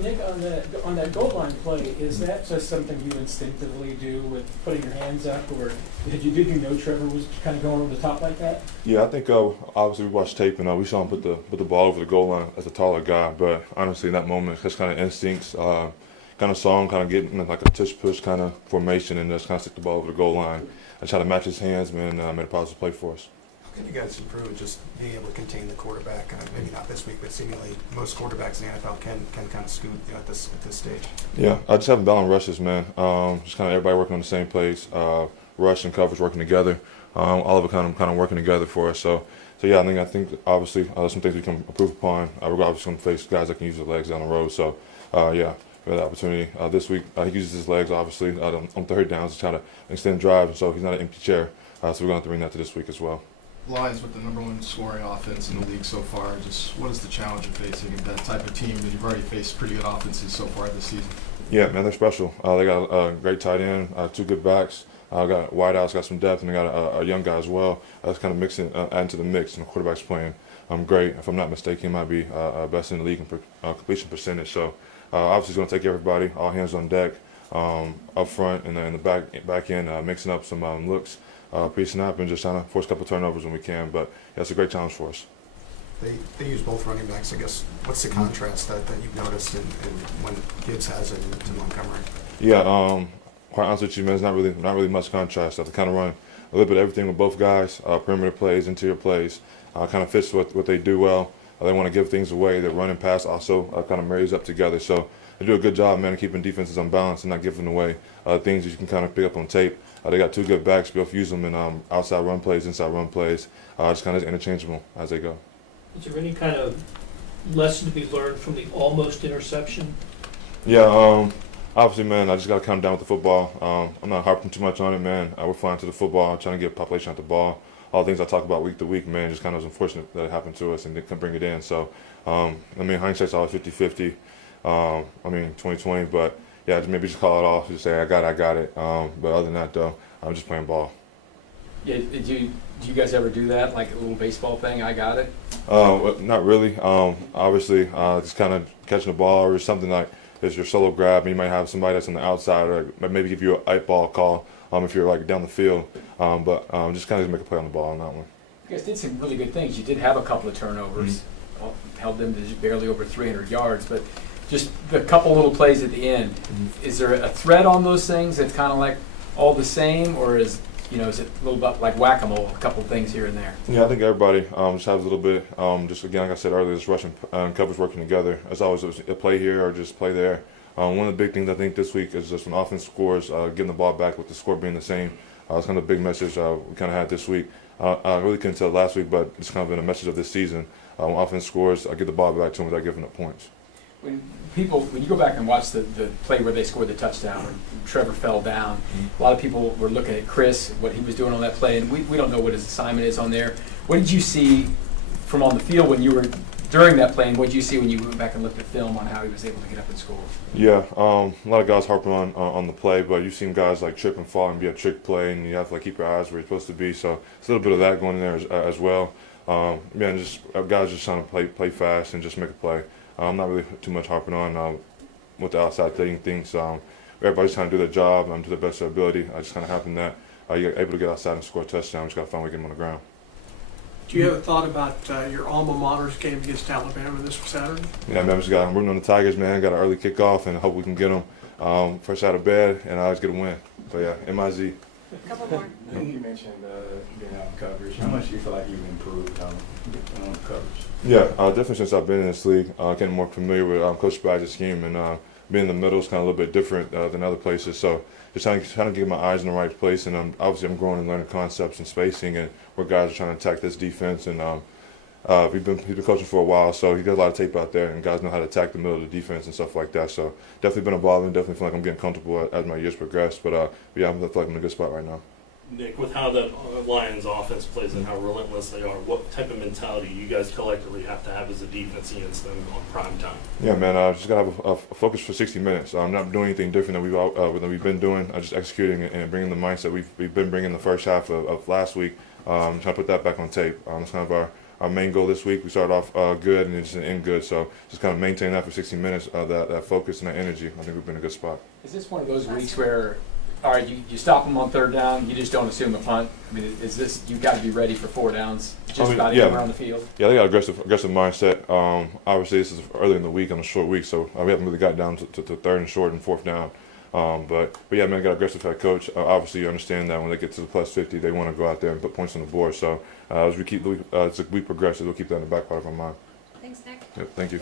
Nick, on that goal line play, is that just something you instinctively do with putting your hands up, or did you know Trevor was kind of going over the top like that? Yeah, I think obviously we watched tape and we saw him put the ball over the goal line as a taller guy. But honestly, in that moment, it's just kind of instincts. Kind of saw him kind of getting like a tush push kind of formation and just kind of stick the ball over the goal line. I tried to match his hands, man. Made a positive play for us. How can you guys improve just being able to contain the quarterback? Maybe not this week, but seemingly most quarterbacks in the NFL can kind of scoot at this stage. Yeah, I just have balanced rushes, man. Just kind of everybody working on the same plays, rush and coverage working together. All of it kind of working together for us. So yeah, I think obviously some things we can improve upon. We're obviously going to face guys that can use their legs down the road. So yeah, we had the opportunity this week. He uses his legs obviously on third downs to try to extend drive, and so he's not an empty chair. So we're going to have to bring that to this week as well. Lions with the #1 scoring offense in the league so far. Just what is the challenge of facing that type of team? You've already faced pretty good offenses so far this season. Yeah, man, they're special. They got a great tight end, 2 good backs. Got wideouts, got some depth, and they got a young guy as well. That's kind of mixing, adding to the mix. And the quarterback's playing great. If I'm not mistaken, he might be best in the league in completion percentage. So obviously, he's going to take everybody, all hands on deck, up front, and then in the back end, mixing up some looks. Pre-snap and just trying to force a couple turnovers when we can, but yeah, it's a great challenge for us. They use both running backs. I guess what's the contrast that you've noticed in when Gibbs has it to Montgomery? Yeah, quite honest with you, man, there's not really much contrast. I have to kind of run a little bit of everything with both guys. Perimeter plays, interior plays, kind of fits what they do well. They want to give things away. Their run and pass also kind of marries up together. So they do a good job, man, of keeping defenses unbalanced and not giving away things that you can kind of pick up on tape. They got 2 good backs. Both use them in outside run plays, inside run plays. Just kind of interchangeable as they go. Is there any kind of lesson to be learned from the almost interception? Yeah, obviously, man, I just got to calm down with the football. I'm not harping too much on it, man. We're flying to the football, trying to get population out the ball. All the things I talk about week to week, man, just kind of was unfortunate that it happened to us and they couldn't bring it in. So, hindsight's always 50-50. 2020, but yeah, maybe just call it off. Just say I got it. But other than that, though, I'm just playing ball. Yeah, do you guys ever do that, like a little baseball thing? I got it. Not really. Obviously, just kind of catching the ball or something like it's your solo grab, and you might have somebody that's on the outside, or maybe give you an 8-ball call if you're like down the field. But just kind of make a play on the ball on that one. You guys did some really good things. You did have a couple of turnovers, held them to just barely over 300 yards, but just a couple little plays at the end. Is there a thread on those things that's kind of like all the same, or is it a little bit like whack-a-mole, a couple things here and there? Yeah, I think everybody just has a little bit. Just again, like I said earlier, just rushing and coverage working together. As always, a play here or just play there. One of the big things I think this week is just when offense scores, getting the ball back with the score being the same. It's kind of a big message we kind of had this week. I really couldn't tell last week, but it's kind of been a message of this season. When offense scores, I get the ball back to them without giving up points. When you go back and watch the play where they scored the touchdown, where Trevor fell down, a lot of people were looking at Chris, what he was doing on that play, and we don't know what his assignment is on there. What did you see from on the field when you were during that play, and what did you see when you went back and looked at film on how he was able to get up and score? Yeah, a lot of guys harping on the play, but you've seen guys like trip and fall and be a trick play, and you have to keep your eyes where you're supposed to be. So it's a little bit of that going in there as well. Just guys just trying to play fast and just make a play. I'm not really too much harping on with the outside things. Everybody's trying to do their job to the best of their ability. I just kind of happened that you're able to get outside and score a touchdown. We just got to find a way to get them on the ground. Do you have a thought about your alma mater's game against Alabama this Saturday? Yeah, man, I'm rooting on the Tigers, man. Got an early kickoff, and I hope we can get them fresh out of bed, and I always get a win. So yeah, MIZ. A couple more. You mentioned being out in coverage. How much do you feel like you've improved on coverage? Yeah, definitely since I've been in this league, getting more familiar with Coach Badger's scheme, and being in the middle is kind of a little bit different than other places. So just trying to get my eyes in the right place, and obviously I'm growing and learning concepts and spacing, and where guys are trying to attack this defense. And he's been coaching for a while, so he got a lot of tape out there, and guys know how to attack the middle of the defense and stuff like that. So definitely been evolving. Definitely feel like I'm getting comfortable as my years progress. But yeah, I feel like I'm in a good spot right now. Nick, with how the Lions offense plays and how relentless they are, what type of mentality you guys collectively have to have as a defense against them on prime time? Yeah, man, just got to have a focus for 60 minutes. I'm not doing anything different than we've been doing. Just executing and bringing the mindset we've been bringing the first half of last week. Trying to put that back on tape. It's kind of our main goal this week. We started off good and it just didn't end good. So just kind of maintain that for 60 minutes, that focus and that energy. I think we've been in a good spot. Is this one of those weeks where, all right, you stop them on third down, you just don't assume a punt? I mean, is this, you've got to be ready for 4 downs just about anywhere on the field? Yeah, they got aggressive mindset. Obviously, this is early in the week on a short week, so we haven't really got down to third and short and fourth down. But yeah, man, got aggressive head coach. Obviously, you understand that when they get to the plus 50, they want to go out there and put points on the board. So as we progress, we'll keep that in the back part of our mind. Thanks, Nick. Yep, thank you.